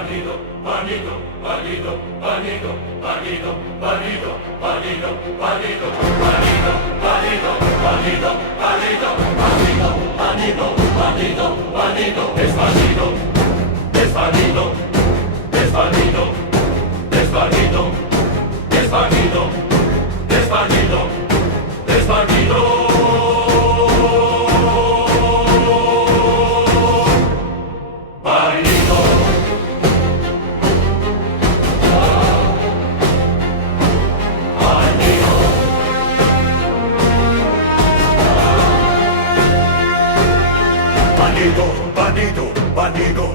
bandido, bandido, bandido, bandido, bandido, bandido, bandido, bandido, bandido, bandido, bandido, bandido, bandido, bandido, bandido, bandido, es bandido, es bandido, es bandido, es bandido, es bandido, es bandido, es bandido. Bandido, bandido, bandido,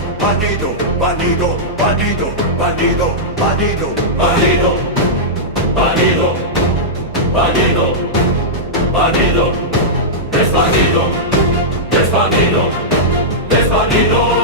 bandido, bandido, bandido, bandido, bandido, bandido, bandido, bandido, bandido, es bandido, es bandido, es bandido.